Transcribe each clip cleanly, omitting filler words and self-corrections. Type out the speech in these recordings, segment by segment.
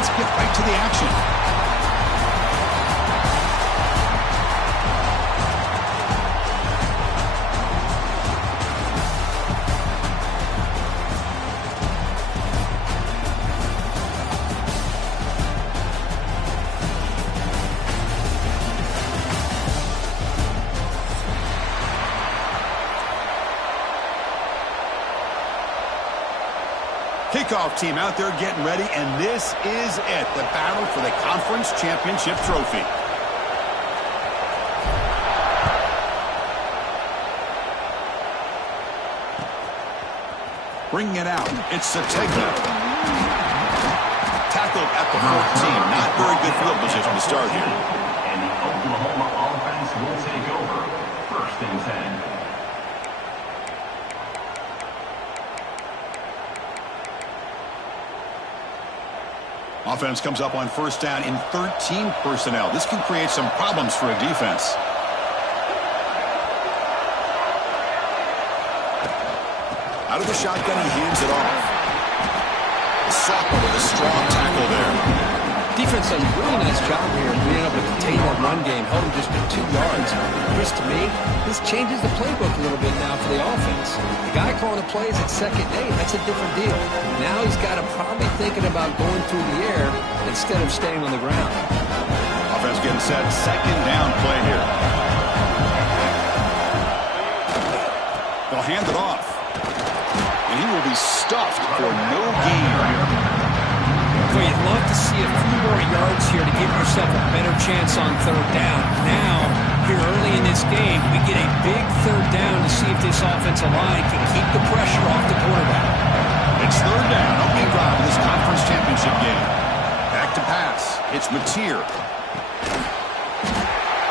let's get right to the action. Kickoff team out there getting ready, and this is it, the battle for the conference championship trophy. Bringing it out, it's Sategna. Tackled at the 14, not very good field position to start here. And the Oklahoma offense will take over, 1st and 10. Offense comes up on 1st down in 13 personnel. This can create some problems for a defense. Out of the shotgun, he hands it off. Sophomore with a strong tackle there. Defense does a really nice job here of being able to contain that run game. Held him just to 2 yards. Chris, to me, this changes the playbook a little bit now for the offense. The guy calling the plays at 2nd and 8, that's a different deal. Now he's got to probably thinking about going through the air instead of staying on the ground. Offense getting set, 2nd down play here. They'll hand it off. And he will be stuffed for no gain. Well, you'd love to see a few more yards here to give yourself a better chance on 3rd down. Now, here early in this game, we get a big 3rd down to see if this offensive line can keep the pressure off the quarterback. It's 3rd down, opening drive in this conference championship game. Back to pass. It's Mateer.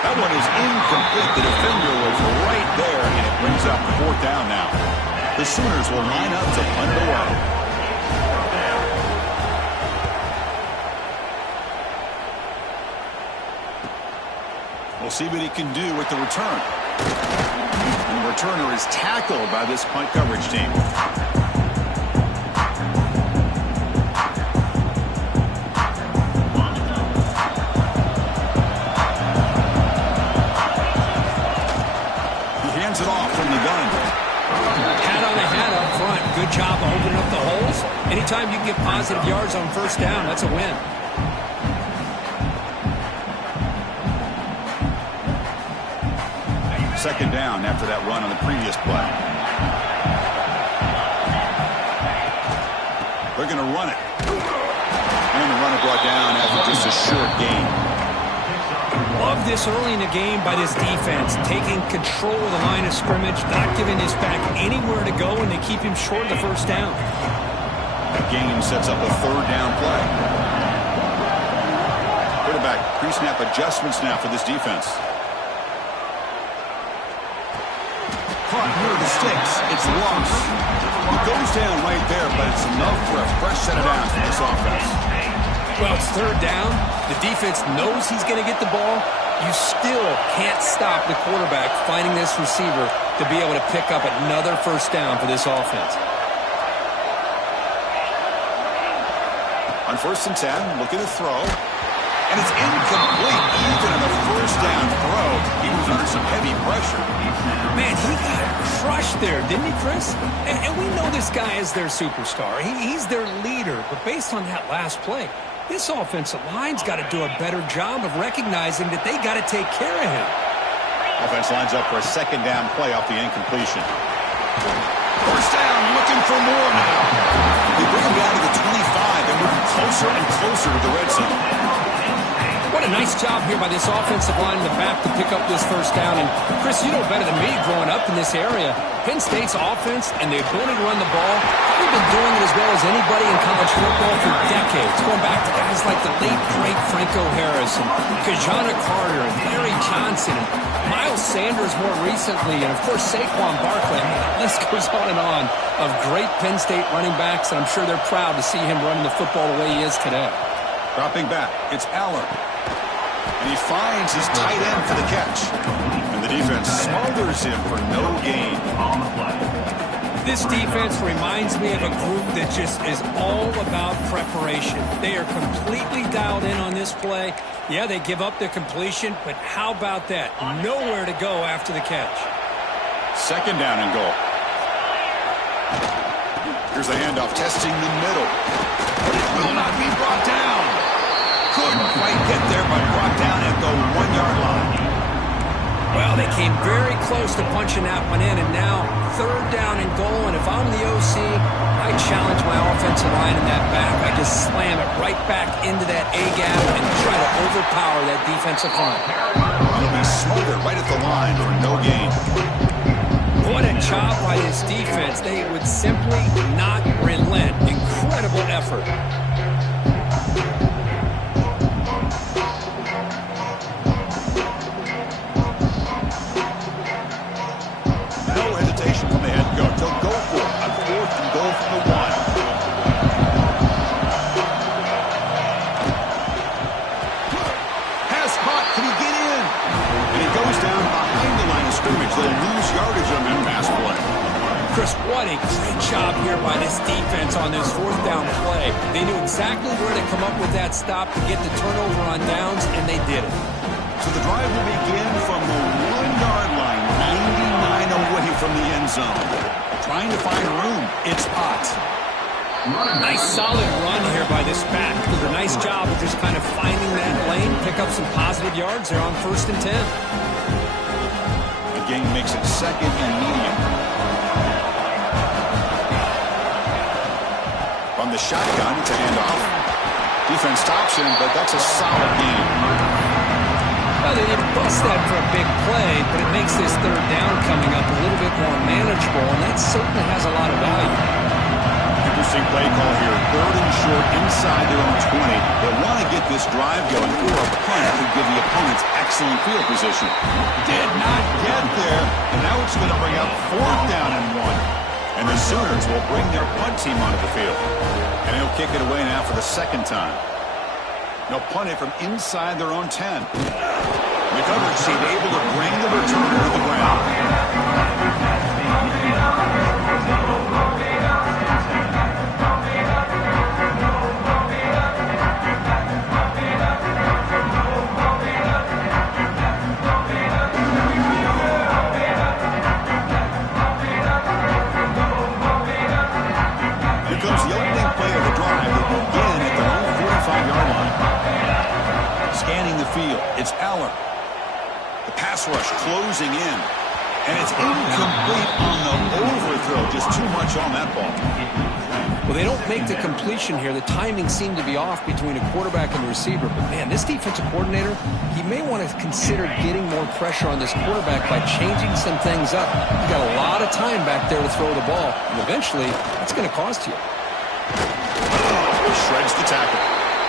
That one is incomplete. The defender was right there, and it brings up 4th down now. The Sooners will line up to punt it away. We'll see what he can do with the return. And the returner is tackled by this punt coverage team. He hands it off from the gun. Hat on the hat up front. Good job of opening up the holes. Anytime you can get positive yards on 1st down, that's a win. 2nd down after that run on the previous play. They're going to run it. And the runner brought down after just a short gain. Love this early in the game by this defense, taking control of the line of scrimmage, not giving this back anywhere to go, and they keep him short of the 1st down. That game sets up a 3rd down play. Quarterback pre-snap adjustments now for this defense. Caught near the sticks. It's lost. It goes down right there, but it's enough for a fresh set of downs for this offense. Well, it's 3rd down. The defense knows he's going to get the ball. You still can't stop the quarterback finding this receiver to be able to pick up another 1st down for this offense. On 1st and 10, looking to throw. And it's incomplete. Even on the 1st down throw, he was under some heavy pressure. Man, he got crushed there, didn't he, Chris? And we know this guy is their superstar. He's their leader. But based on that last play, this offensive line's got to do a better job of recognizing that they got to take care of him. Offense lines up for a 2nd down play off the incompletion. 1st down, looking for more now. They bring him down to the 25 and moving closer and closer to the red zone. What a nice job here by this offensive line in the back to pick up this 1st down. And, Chris, you know better than me growing up in this area, Penn State's offense and the ability to run the ball, they've been doing it as well as anybody in college football for decades, going back to guys like the late, great Franco Harris and Kajana Carter and Larry Johnson and Miles Sanders more recently, and, of course, Saquon Barkley. I mean, the list goes on of great Penn State running backs, and I'm sure they're proud to see him running the football the way he is today. Dropping back, it's Allen. And he finds his tight end for the catch. And the defense smothers him for no gain. This defense reminds me of a group that just is all about preparation. They are completely dialed in on this play. Yeah, they give up their completion, but how about that? Nowhere to go after the catch. Second down and goal. Here's the handoff, testing the middle. But it will not be brought down. Couldn't quite get there, but brought down at the 1-yard line. Well, they came very close to punching that one in, and now third down and goal. And if I'm the OC, I challenge my offensive line in that back. I just slam it right back into that A-gap and try to overpower that defensive front. It'll be smothered right at the line for no gain. What a job by this defense. They would simply not relent. Incredible effort. No hesitation from the head coach. They'll go for it on 4th and goal from the 1. Pass caught. Can he get in? And he goes down behind the line of scrimmage. They'll lose yardage on that pass play. Chris, what a great job here by this defense on this 4th down play. They knew exactly where to come up with that stop to get the turnover on downs, and they did it. So the drive will begin from the 1-yard line, 99 away from the end zone. Trying to find room. It's Ott. Nice solid run here by this back. Did a nice job of just kind of finding that lane, pick up some positive yards there on 1st and 10. The game makes it 2nd and medium. From the shotgun, it's a handoff. Defense stops him, but that's a solid gain. Well, they didn't bust that for a big play, but it makes this third down coming up a little bit more manageable, and that certainly has a lot of value. Interesting play call here. 3rd and short inside their own 20. They want to get this drive going for a punt that could give the opponents excellent field position. Did not get there, and now it's going to bring up 4th down and 1. And the Sooners will bring their punt team onto the field. And he'll kick it away now for the 2nd time. They'll punt it from inside their own 10. The coverage team able to bring the returner to the ground. Here comes the opening play of the drive that begin at their own 45-yard line. Scanning the field, it's Aller. The pass rush closing in. And it's incomplete on the overthrow. Just too much on that ball. Well, they don't make the completion here. The timing seemed to be off between a quarterback and the receiver. But, man, this defensive coordinator, he may want to consider getting more pressure on this quarterback by changing some things up. You've got a lot of time back there to throw the ball. And eventually, that's going to cost you. Shreds the tackle.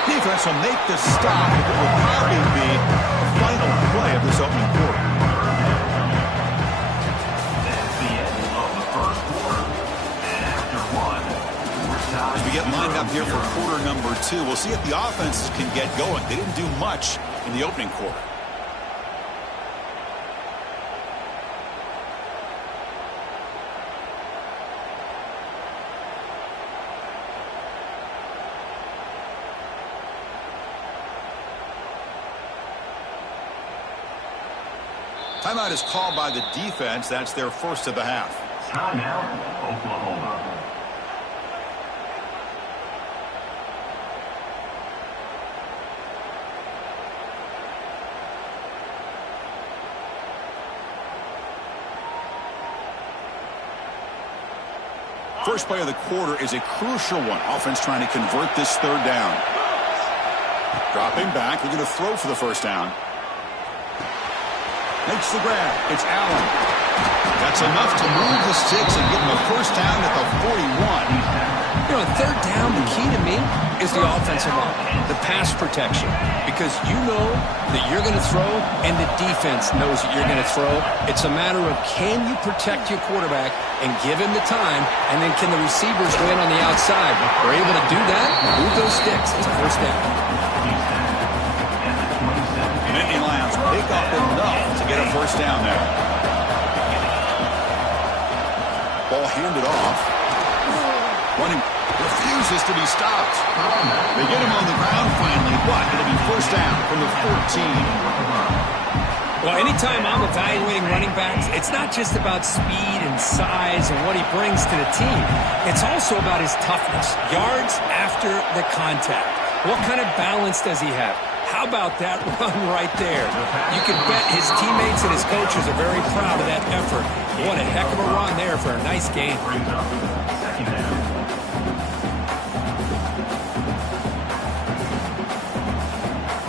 Defense will make the stop. It will probably be the final play of this opening quarter. That's the end of the first quarter. And after one, As we get lined up here for quarter number 2, we'll see if the offenses can get going. They didn't do much in the opening quarter. Timeout is called by the defense. That's their first of the half. timeout, Oklahoma. First play of the quarter is a crucial one. Offense trying to convert this third down. Dropping back. They're going to throw for the first down. Makes the grab. It's Allen. That's enough to move the sticks and give them a first down at the 41. You know, third down, the key to me is the offensive line, the pass protection. Because you know that you're going to throw and the defense knows that you're going to throw. It's a matter of can you protect your quarterback and give him the time, and then can the receivers win on the outside? If they're able to do that, move those sticks. It's a first down. Nittany Lions pick up enough to get a first down there. Ball handed off. Running refuses to be stopped. They get him on the ground finally, but it'll be first down from the 14. Well, anytime I'm evaluating running backs, it's not just about speed and size and what he brings to the team. It's also about his toughness, yards after the contact. What kind of balance does he have? How about that run right there? You can bet his teammates and his coaches are very proud of that effort. What a heck of a run there for a nice game.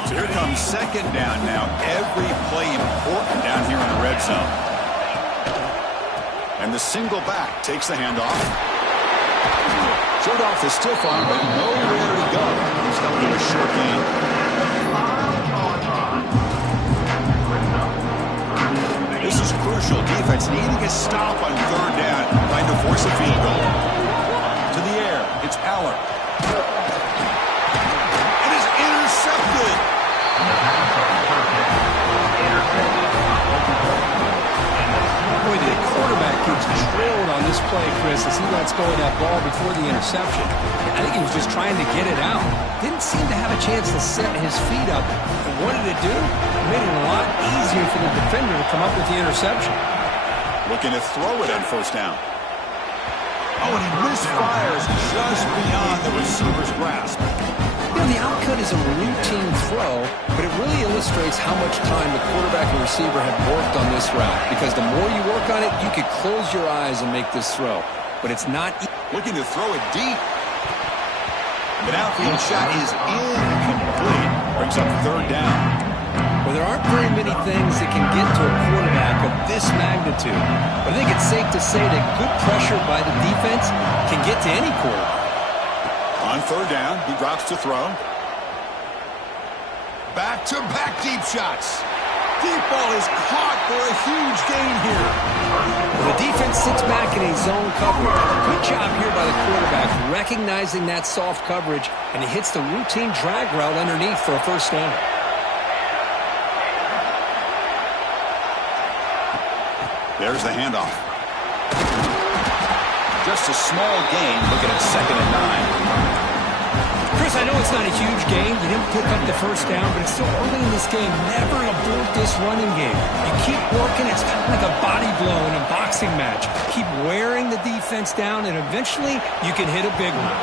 So here comes second down now. Every play important down here in the red zone. And the single back takes the handoff. Showed off the stiff arm, but nowhere to go. He's held to a short gain. This is crucial. Defense needing a stop on third down, trying to force a field goal. To the air, it's Aller. And it's intercepted. Boy, the quarterback gets drilled on this play, Chris, as he lets go of that ball before the interception. I think he was just trying to get it out. Didn't seem to have a chance to set his feet up. And what did it do? It made it a lot easier for the defender to come up with the interception. Looking to throw it on first down. Oh, and he misfires just beyond the receiver's grasp. You know, the outcut is a routine throw, but it really illustrates how much time the quarterback and receiver have worked on this route. Because the more you work on it, you could close your eyes and make this throw. But it's not looking to throw it deep. The outfield shot is incomplete. Brings up third down. Well, there aren't very many things that can get to a quarterback of this magnitude. But I think it's safe to say that good pressure by the defense can get to any quarterback. On third down, he drops to throw. Back-to-back deep shots. Deep ball is caught for a huge gain here. Well, the defense sits back in a zone coverage. Good job here by the quarterback, recognizing that soft coverage, and he hits the routine drag route underneath for a first down. There's the handoff. Just a small gain, looking at 2nd and 9. Chris, I know it's not a huge game. You didn't pick up the first down, but it's still early in this game. Never abort this running game. You keep working. It's kind of like a body blow in a boxing match. Keep wearing the defense down, and eventually you can hit a big one.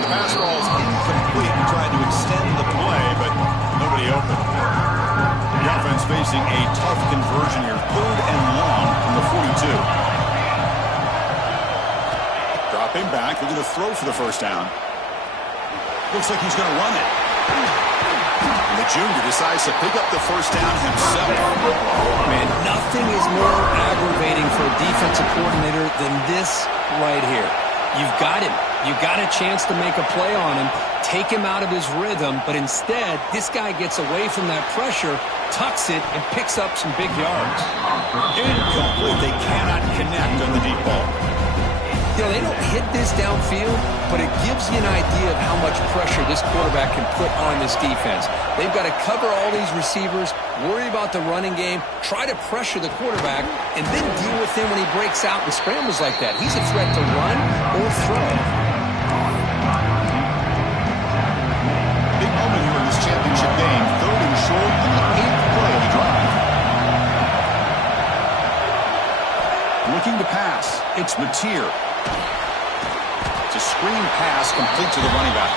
The pass ball is incomplete. We tried to extend the play, but nobody open. The offense facing a tough conversion here. 3rd and long from the 42. Dropping back. They're going to throw for the first down. Looks like he's going to run it. And the junior decides to pick up the first down himself. Man, nothing is more aggravating for a defensive coordinator than this right here. You've got him. You've got a chance to make a play on him, take him out of his rhythm, but instead, this guy gets away from that pressure, tucks it, and picks up some big yards. Incomplete. They cannot connect on the deep ball. You know, they don't hit this downfield, but it gives you an idea of how much pressure this quarterback can put on this defense. They've got to cover all these receivers, worry about the running game, try to pressure the quarterback, and then deal with him when he breaks out and scrambles like that. He's a threat to run or throw. Big moment here in this championship game. 3rd and short on the 8th play of the drive. Looking to pass. It's Mateer. It's a screen pass complete to the running back.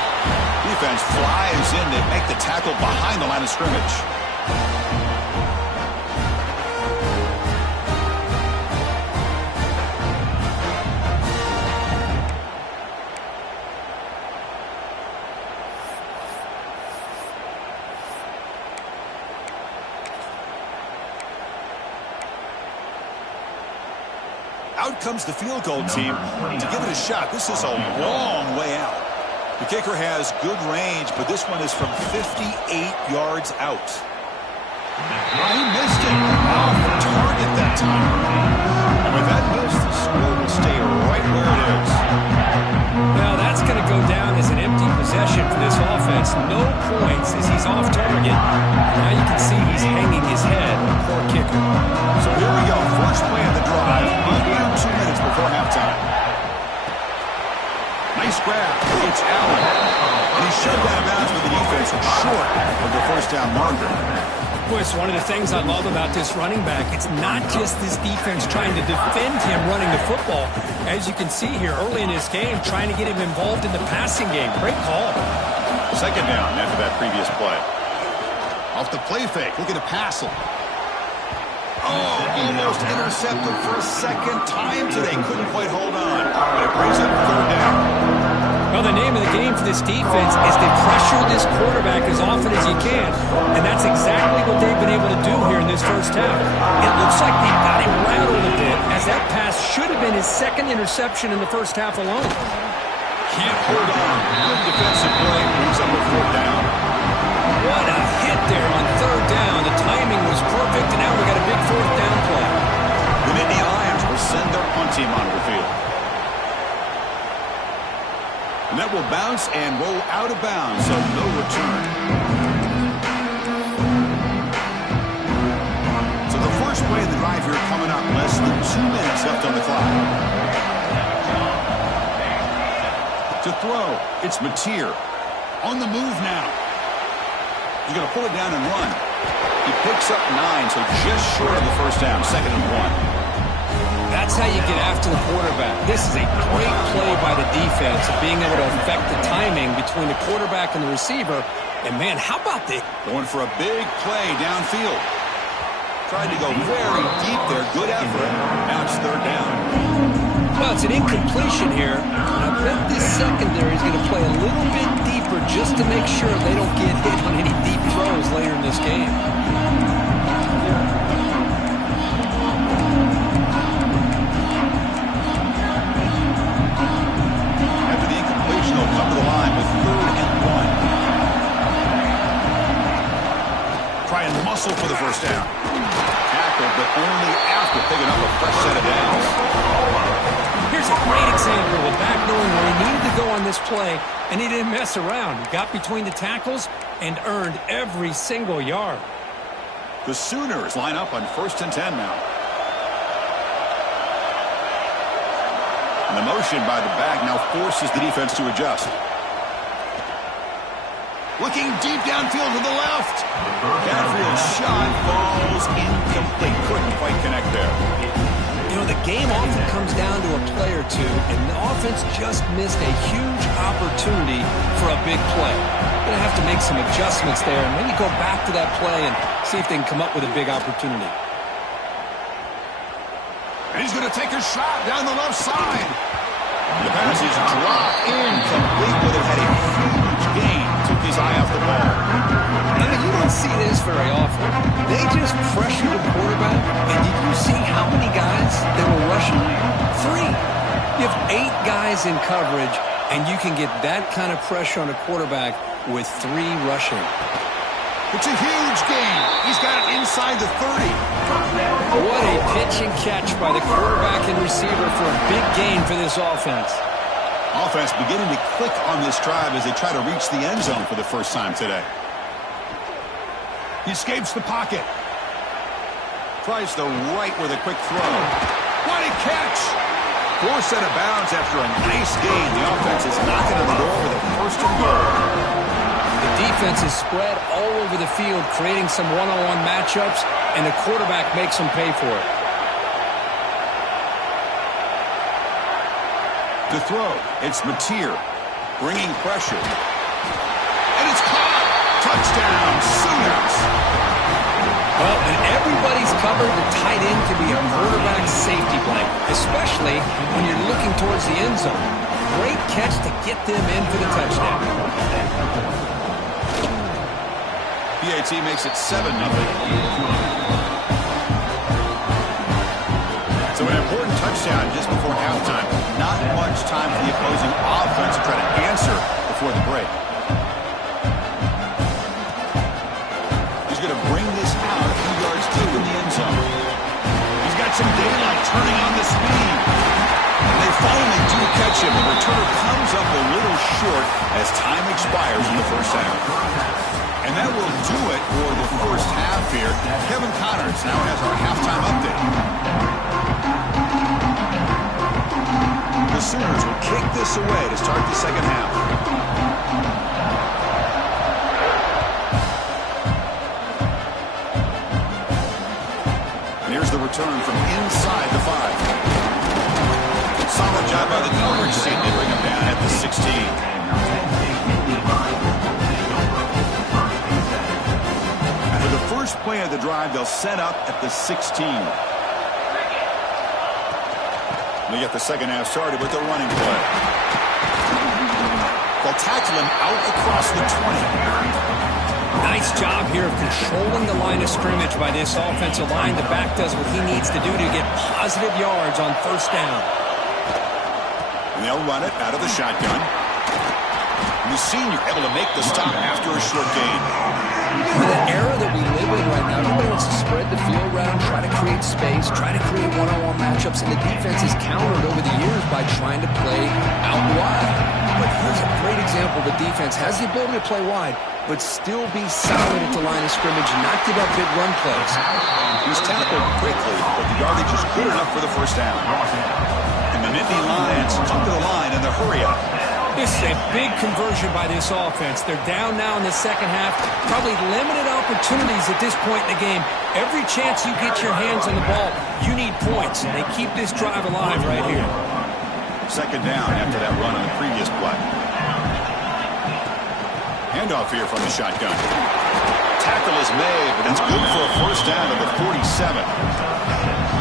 Defense flies in to make the tackle behind the line of scrimmage. Out comes the field goal team to give it a shot. This is a long way out. The kicker has good range, but this one is from 58 yards out. He missed it. Off the target that time. And with that miss, the score will stay right where it is. Well, that's going to go down as an empty possession. possession for this offense. No points as he's off target. Now you can see he's hanging his head. Poor kicker. So here we go. First play of the drive. Under 2 minutes before halftime. Nice grab. It's Allen. And he shoved out of bounds with the defense short of the first down marker. Boy, it's one of the things I love about this running back. It's not just this defense trying to defend him running the football. As you can see here early in this game, trying to get him involved in the passing game. Great call. Second down after that previous play. Off the play fake, looking to pass him. Oh, almost intercepted for a second time today. Couldn't quite hold on. But it brings up third down. Well, the name of the game for this defense is to pressure this quarterback as often as you can. And that's exactly what they've been able to do here in this first half. It looks like they got him rattled a bit, as that pass should have been his second interception in the first half alone. Can't hold on. Good defensive play. Brings up a fourth down. What a hit there on third down. The timing was perfect, and now we got a big fourth down play. The Nittany Lions will send their punt team onto the field. And that will bounce and roll out of bounds, so no return. So the first play of the drive here coming up. Less than 2 minutes left on the clock. To throw, it's Mateer. On the move now. He's going to pull it down and run. He picks up 9, so just short of the first down. 2nd and 1. That's how you get after the quarterback. This is a great play by the defense of being able to affect the timing between the quarterback and the receiver. And, man, how about this? Going for a big play downfield. Tried to go very deep there. Good effort. Now it's third down. Well, it's an incompletion here. I bet this secondary is going to play a little bit deeper just to make sure they don't get hit on any deep throws later in this game. Come to the line with 3rd and 1. Try and muscle for the first down. Tackled, but only after picking up a fresh set of downs. Here's a great example of back knowing where he needed to go on this play, and he didn't mess around. He got between the tackles and earned every single yard. The Sooners line up on 1st and 10 now. And the motion by the back now forces the defense to adjust. Looking deep downfield to the left. Catfield's shot falls incomplete. Couldn't quite connect there. You know, the game often comes down to a play or two, and the offense just missed a huge opportunity for a big play. Going to have to make some adjustments there and maybe go back to that play and see if they can come up with a big opportunity. And he's going to take a shot down the left side. The pass is dropped incomplete, but it had a huge gain. Took his eye off the ball. Now, you don't see this very often. They just pressured the quarterback, and did you see how many guys they were rushing? 3. You have 8 guys in coverage, and you can get that kind of pressure on a quarterback with 3 rushing. It's a huge gain. He's got it inside the 30. What a pitch and catch by the quarterback and receiver for a big gain for this offense. Offense beginning to click on this drive as they try to reach the end zone for the first time today. He escapes the pocket. Tries the right with a quick throw. What a catch! 4 set of bounds after a nice gain. The offense is knocking on the door with a 1st and goal. The defense is spread all over the field, creating some one-on-one matchups, and the quarterback makes them pay for it. To throw, it's Mateer, bringing pressure. And it's caught! Touchdown, Sooners! Well, when everybody's covered, the tight end can be a quarterback's safety blanket, especially when you're looking towards the end zone. Great catch to get them in for the touchdown. PAT makes it 7-0. So an important touchdown just before halftime. Not much time for the opposing offense to try to answer before the break. He's going to bring this out a few yards deep in the end zone. He's got some daylight turning on the speed. And they finally do catch catch him. The returner comes up a little short as time expires in the first half. And that will do it for the first half here. Kevin Connors now has our halftime update. The Sooners will kick this away to start the second half. And here's the return from inside the 5. Solid job by the coverage team to bring him down at the 16. For the first play of the drive, they'll set up at the 16. They get the second half started with a running play. They'll tackle him out across the 20. Nice job here of controlling the line of scrimmage by this offensive line. The back does what he needs to do to get positive yards on first down. And they'll run it out of the shotgun. And the senior able to make the stop after a short gain. In the era that we live in right now, everybody wants to spread the field around, try to create space, try to create one-on-one matchups, and the defense is countered over the years by trying to play out wide. But here's a great example. The defense has the ability to play wide, but still be solid at the line of scrimmage and not give up big run plays. He's tackled quickly, but the yardage is good enough for the first down. And the Nittany Lions come to the line in the hurry-up. This is a big conversion by this offense. They're down now in the second half. Probably limited opportunities at this point in the game. Every chance you get your hands on the ball, you need points. They keep this drive alive right here. Second down after that run on the previous play. Handoff here from the shotgun. Tackle is made, but it's good for a first down at the 47.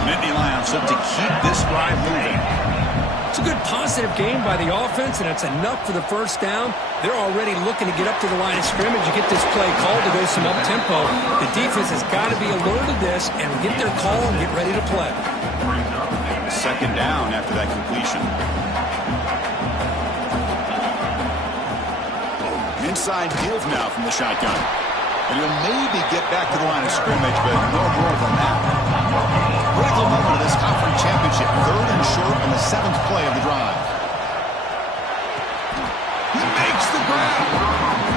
Nittany Lions look to keep this drive moving. It's a good positive game by the offense, and it's enough for the first down. They're already looking to get up to the line of scrimmage and get this play called to go some up-tempo. The defense has got to be alert to this and get their call and get ready to play. Second down after that completion. Inside give now from the shotgun. And he'll maybe get back to the line of scrimmage, but no more than that. Critical moment of this conference championship. Third and short on the 7th play of the drive. He makes the grab.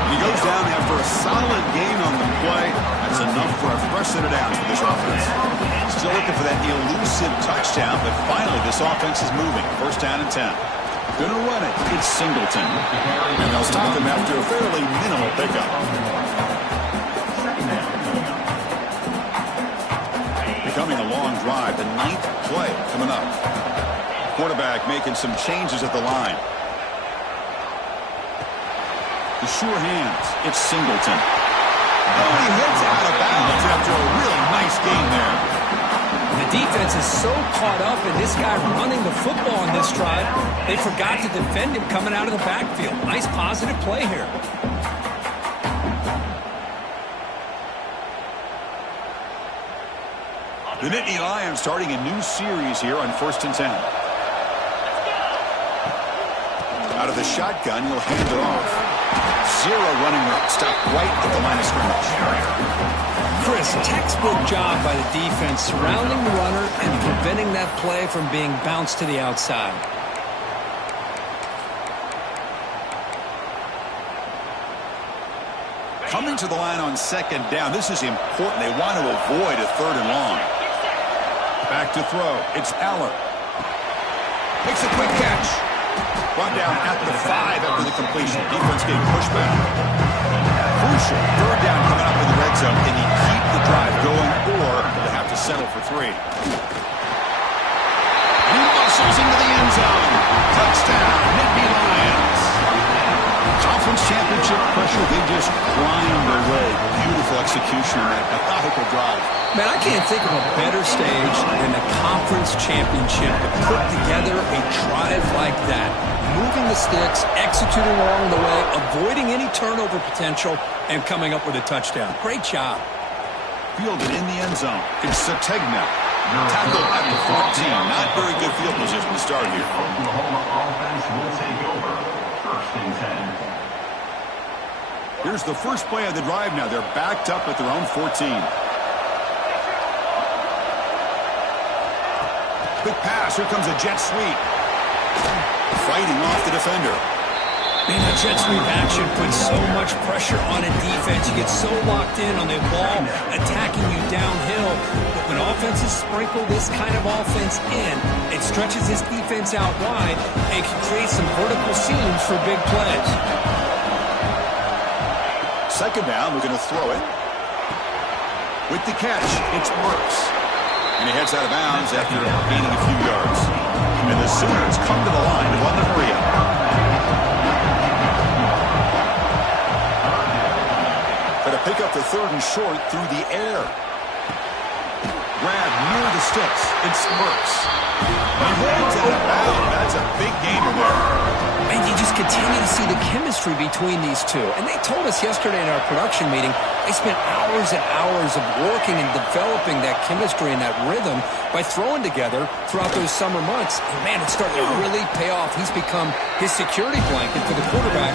He goes down after a solid gain on the play. That's enough for a fresh set of downs for this offense. Still looking for that elusive touchdown, but finally this offense is moving. First down and 10. Gonna run it. It's Singleton. And they'll stop him after a fairly minimal pickup. Becoming a long drive. The 9th play coming up. Quarterback making some changes at the line. The sure hands. It's Singleton. Oh, he hits out of bounds after a really nice game there. The defense is so caught up in this guy running the football on this drive, they forgot to defend him coming out of the backfield. Nice positive play here. The Nittany Lions starting a new series here on 1st and 10. Out of the shotgun, he'll hand it off. Zero running route. Stop right at the line of scrimmage. Chris, textbook job by the defense surrounding the runner and preventing that play from being bounced to the outside. Coming to the line on second down. This is important. They want to avoid a 3rd and long. Back to throw. It's Allen. Makes a quick catch. Brought down at the 5 after the completion. Defense getting pushed back. Crucial. 3rd down coming up in the red zone. Can he keep the drive going, or will they have to settle for 3? He muscles into the end zone. Touchdown, Nittany Lions. Conference championship pressure, they just grind away. Beautiful execution on that methodical drive. Man, I can't think of a better stage than the conference championship to put together a drive like that. Moving the sticks, executing along the way, avoiding any turnover potential, and coming up with a touchdown. Great job. Fielded in the end zone. It's Sategna. Tackled at the 14. Not very good field position to start here. Oklahoma offense will take over. 1st and 10. Here's the first play of the drive now. They're backed up at their own 14. Quick pass. Here comes a jet sweep. Fighting off the defender. Man, that jet sweep action puts so much pressure on a defense. You get so locked in on the ball attacking you downhill. But when offenses sprinkle this kind of offense in, it stretches this defense out wide and can create some vertical seams for big plays. Second down, we're going to throw it. With the catch, it's Burks. And he heads out of bounds after gaining a few yards. And the Sooners come to the line to run the hurry up. Try to pick up the third and short through the air. Grab near the sticks. It's Burks. He runs out of bounds. That's a big gainer there. And you just continue to see the chemistry between these two. And they told us yesterday in our production meeting, they spent hours and hours of working and developing that chemistry and that rhythm by throwing together throughout those summer months. And man, it's starting to really pay off. He's become his security blanket for the quarterback,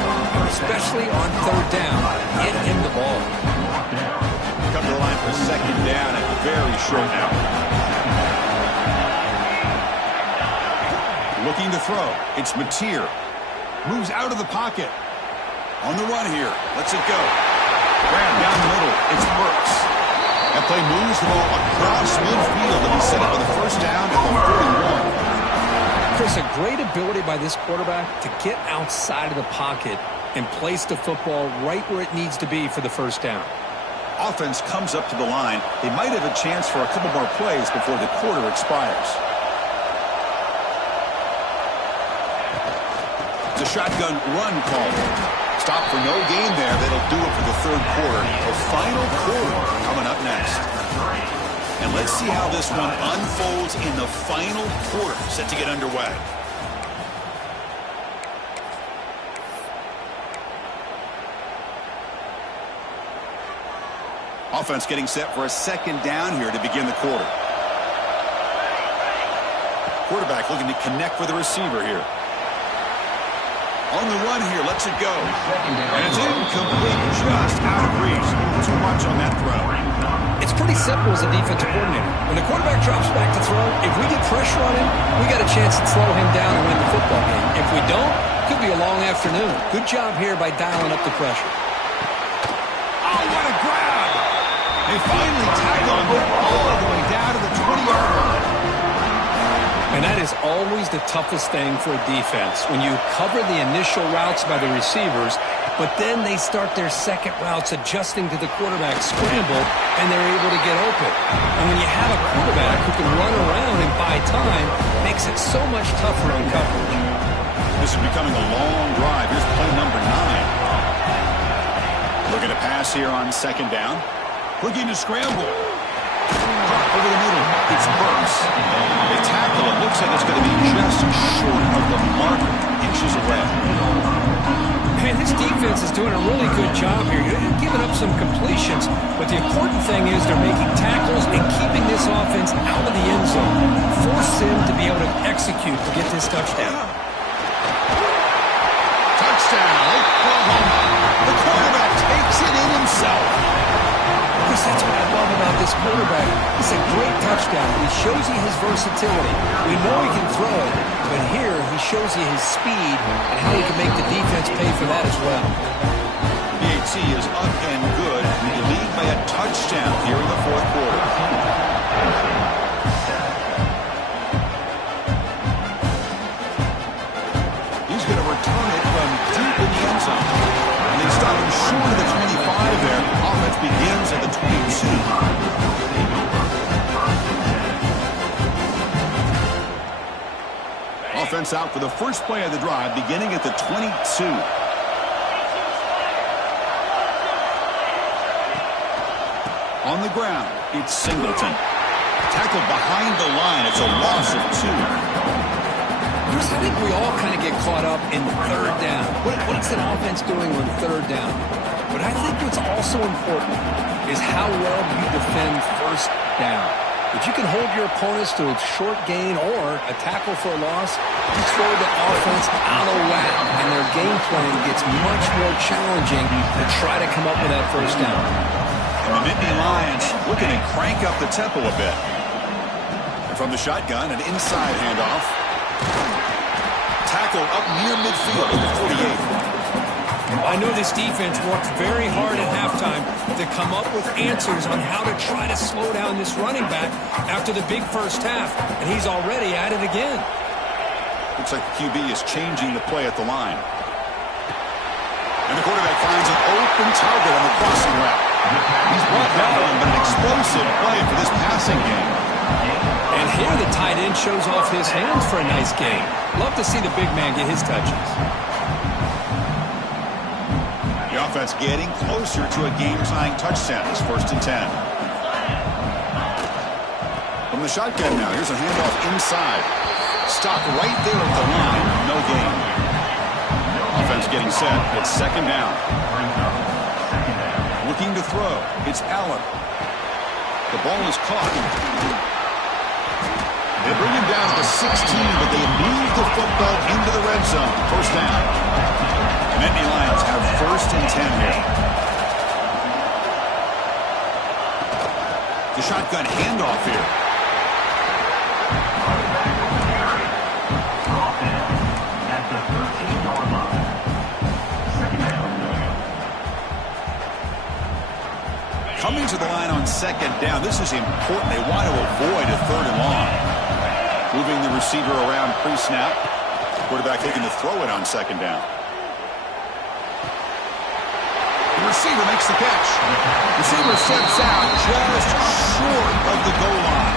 especially on third down. Get him the ball. Come to the line for second down and very short now. Looking to throw. It's Mateer. Moves out of the pocket. On the run here. Lets it go. Grab down the middle. It's Burks. That play moves the ball across midfield, and he set up with a first down at the 41. Chris, a great ability by this quarterback to get outside of the pocket and place the football right where it needs to be for the first down. Offense comes up to the line. They might have a chance for a couple more plays before the quarter expires. The shotgun run call. Stop for no gain there. That'll do it for the third quarter. The final quarter coming up next. And let's see how this one unfolds in the final quarter. Set to get underway. Offense getting set for a second down here to begin the quarter. Quarterback looking to connect with the receiver here. On the run here, lets it go. And it's incomplete, just out of reach. Too much on that throw. It's pretty simple as a defensive coordinator. When the quarterback drops back to throw, if we get pressure on him, we got a chance to slow him down and win the football game. If we don't, it could be a long afternoon. Good job here by dialing up the pressure. Oh, what a grab! They finally tackle him all the way down to the 20-yard line. And that is always the toughest thing for a defense, when you cover the initial routes by the receivers, but then they start their second routes adjusting to the quarterback scramble, and they're able to get open. And when you have a quarterback who can run around and buy time, it makes it so much tougher on coverage. This is becoming a long drive. Here's play number 9. Looking to pass here on second down. Looking to scramble. Drop over the middle. It's Burks. They tackle it. Looks like it's going to be just short of the mark, inches away. Man, this defense is doing a really good job here. They're giving up some completions, but the important thing is they're making tackles and keeping this offense out of the end zone. Force them to be able to execute to get this touchdown. Touchdown, Oklahoma. The quarterback takes it in himself. That's what I love about this quarterback. It's a great touchdown. He shows you his versatility. We know he can throw it, but here he shows you his speed and how he can make the defense pay for that as well. BAT is up and good. They lead by a touchdown here in the fourth quarter. He's going to return it from deep in the end zone. And they stop him short of the 25 there. Offense begins at the 22. Offense out for the first play of the drive, beginning at the 22. On the ground, it's Singleton. Tackled behind the line. It's a loss of 2. Chris, I think we all kind of get caught up in third down. What's an offense doing on third down? But I think what's also important is how well you defend first down. If you can hold your opponents to a short gain or a tackle for a loss, you throw the offense out of whack, and their game plan gets much more challenging to try to come up with that first down. And the Nittany Lions looking to crank up the tempo a bit. And from the shotgun, an inside handoff. Tackle up near midfield at the 48. I know this defense worked very hard at halftime to come up with answers on how to try to slow down this running back after the big first half, and he's already at it again. Looks like the QB is changing the play at the line. And the quarterback finds an open target on the crossing route. He's brought down, but an explosive play for this passing game. And here the tight end shows off his hands for a nice game. Love to see the big man get his touches. The offense getting closer to a game-tying touchdown. It's 1st and 10. From the shotgun now, here's a handoff inside. Stop right there at the line. No gain. Offense getting set. It's 2nd down. Looking to throw. It's Allen. The ball is caught. They bring him down to the 16, but they move the football into the red zone. 1st down. Nittany Lions have 1st and 10 here. The shotgun handoff here. Coming to the line on 2nd down. This is important. They want to avoid a 3rd and long. Moving the receiver around pre-snap. Quarterback looking to throw it on 2nd down. The receiver makes the catch. Receiver steps out just short of the goal line.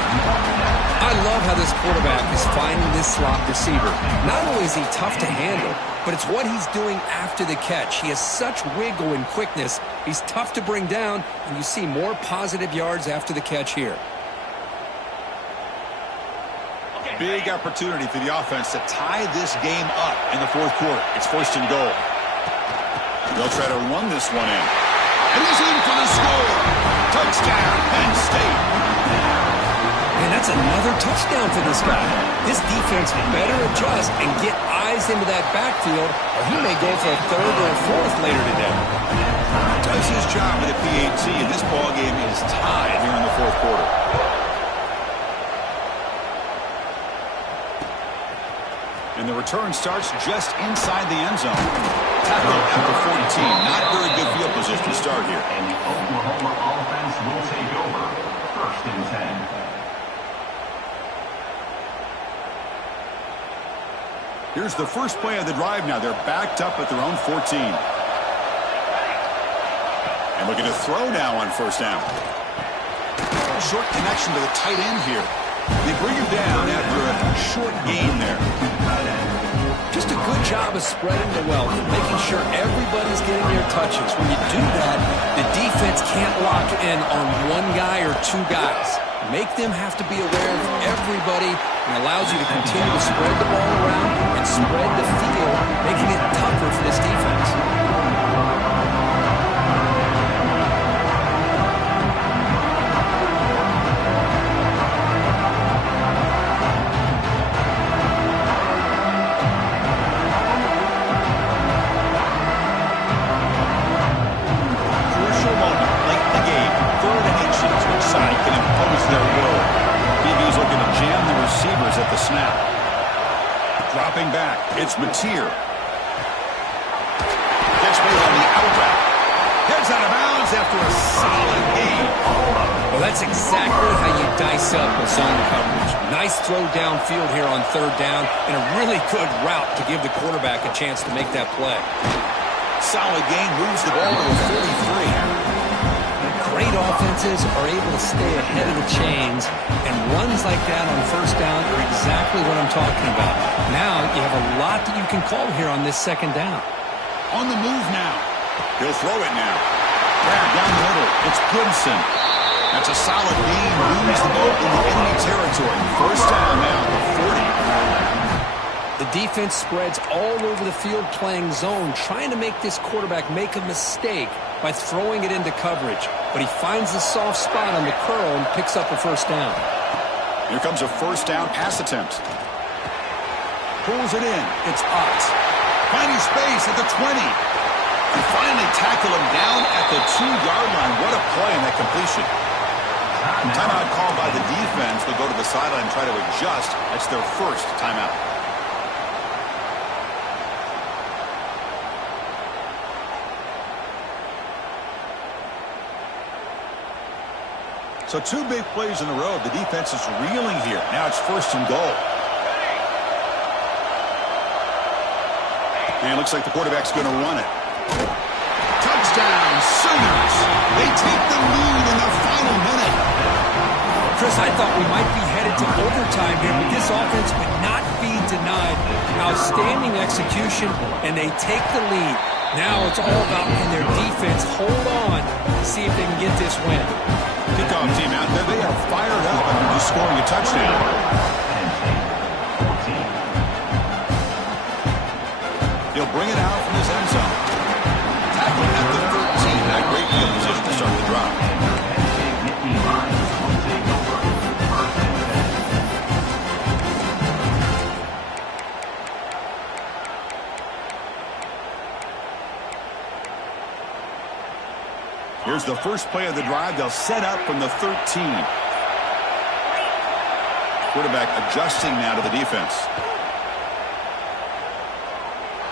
I love how this quarterback is finding this slot receiver. Not only is he tough to handle, but it's what he's doing after the catch. He has such wiggle and quickness. He's tough to bring down, and you see more positive yards after the catch here. Big opportunity for the offense to tie this game up in the 4th quarter. It's 1st and goal. They'll try to run this one in. And he's in for the score. Touchdown, Penn State. And that's another touchdown for this guy. This defense better adjust and get eyes into that backfield, or he may go for a 3rd or a 4th later today. Does his job with a PAT, and this ball game is tied here in the 4th quarter. And the return starts just inside the end zone. Tackle at the 14. Not very good field position to start here. And the Oklahoma offense will take over. 1st and 10. Here's the first play of the drive now. They're backed up at their own 14. And looking to throw now on 1st down. Short connection to the tight end here. They bring him down after a short gain there. Just a good job of spreading the wealth, making sure everybody's getting their touches. When you do that, the defense can't lock in on one guy or 2 guys. Make them have to be aware of everybody, and allows you to continue to spread the ball around and spread the field, making it tougher for this defense. At the snap. Dropping back. It's Mateer. Catch made on the out route. Heads out of bounds after a solid gain. Well, that's exactly how you dice up a zone coverage. Nice throw downfield here on 3rd down, and a really good route to give the quarterback a chance to make that play. Solid gain, moves the ball to a 43. Great offenses are able to stay ahead of the chains, and runs like that on 1st down are exactly what I'm talking about. Now you have a lot that you can call here on this 2nd down. On the move now. He'll throw it now. Grab down the middle. It's Gibson. That's a solid gain. Moves the ball into enemy territory. 1st down now at the 40. The defense spreads all over the field playing zone, trying to make this quarterback make a mistake by throwing it into coverage. But he finds the soft spot on the curl and picks up a 1st down. Here comes a 1st down pass attempt. Pulls it in. It's Ott. Finding space at the 20. And finally tackle him down at the 2-yard line. What a play in that completion. Timeout called by the defense. They'll go to the sideline and try to adjust. That's their first timeout. So 2 big plays in a row. The defense is reeling here. Now it's 1st and goal. And it looks like the quarterback's going to run it. Touchdown, Sooners. They take the lead in the final minute. Chris, I thought we might be headed to overtime here, but this offense would not be denied. Outstanding execution, and they take the lead. Now it's all about can their defense hold on to see if they can get this win. Kickoff team out there. They are fired up after just scoring a touchdown. He'll bring it out from his end zone. Tackle at the 13. That great field position to start the drive. Here's the first play of the drive. They'll set up from the 13. Quarterback adjusting now to the defense.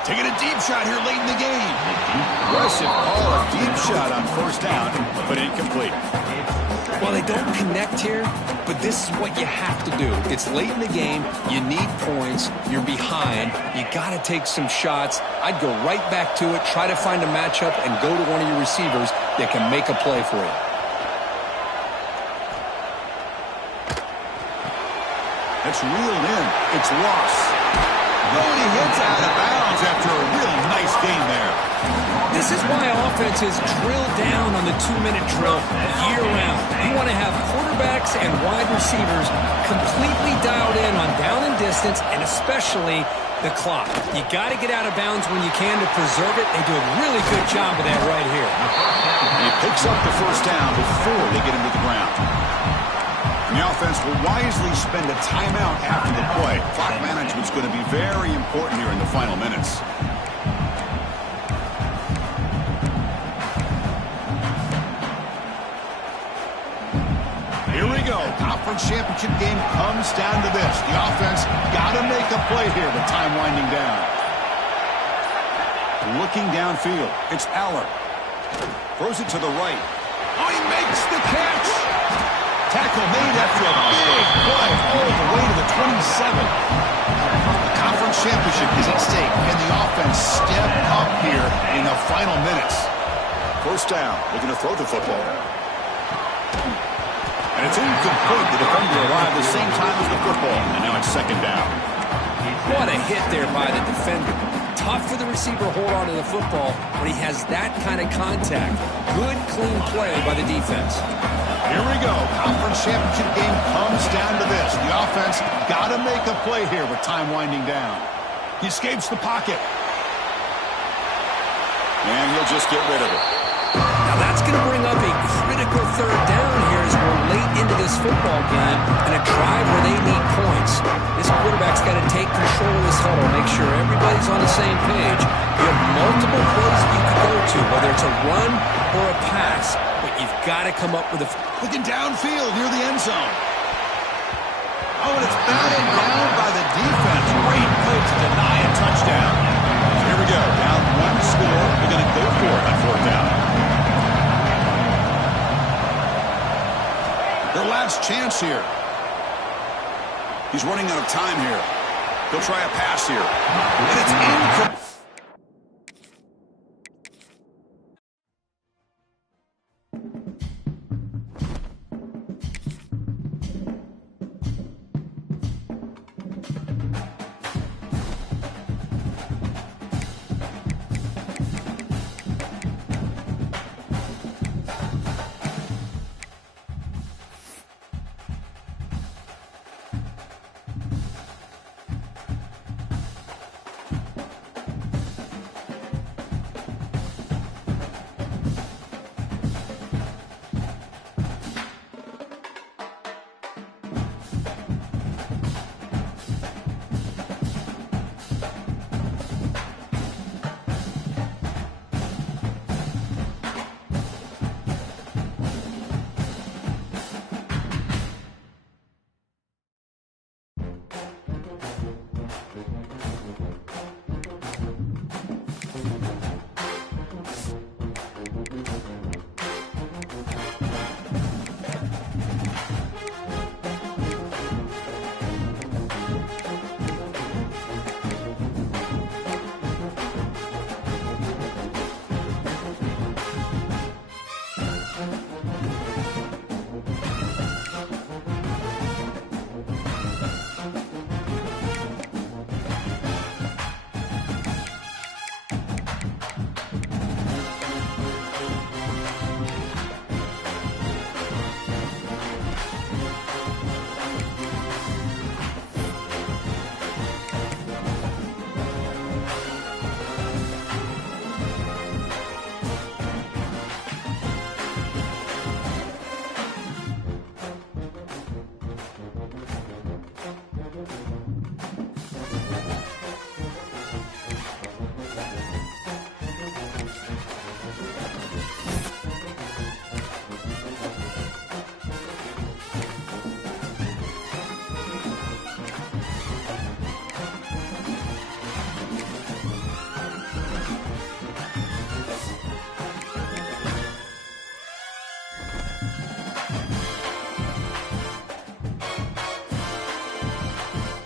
Taking a deep shot here late in the game. Aggressive call, a deep shot on 1st down, but incomplete. Well, they don't connect here, but this is what you have to do. It's late in the game. You need points. You're behind. You got to take some shots. I'd go right back to it, try to find a matchup, and go to one of your receivers that can make a play for you. It's reeled in. It's lost. Nobody hits out of bounds after a really nice game there. This is why offenses drill down on the 2-minute drill year-round. You want to have quarterbacks and wide receivers completely dialed in on down and distance, and especially the clock. You got to get out of bounds when you can to preserve it. They do a really good job of that right here. He picks up the 1st down before they get him to the ground. And the offense will wisely spend a timeout after the play. Clock management's going to be very important here in the final minutes. Here we go. Conference championship game comes down to this. The offense got to make a play here with time winding down. Looking downfield. It's Aller. Throws it to the right. Oh, he makes the catch. Tackle made after a big play all the way to the 27. The conference championship is at stake. Can the offense step up here in the final minutes? 1st down. Looking to throw the football. And it's incomplete. The defender arrived the same time as the football. And now it's 2nd down. What a hit there by the defender. Tough for the receiver to hold on to the football when he has that kind of contact. Good, clean play by the defense. Here we go. Conference championship game comes down to this. The offense got to make a play here with time winding down. He escapes the pocket. And he'll just get rid of it. Now that's going to bring up a critical 3rd down here as we're late into this football game and a drive where they need points. This quarterback's got to take control of this huddle, make sure everybody's on the same page. You have multiple plays that you can go to, whether it's a run or a pass, but you've got to come up with a... Looking downfield near the end zone. Oh, and it's batted down by the defense. Great play to deny a touchdown. So here we go. Down 1 score. They're going to go for it on 4th down. Their last chance here. He's running out of time here. He'll try a pass here. And it's incomplete.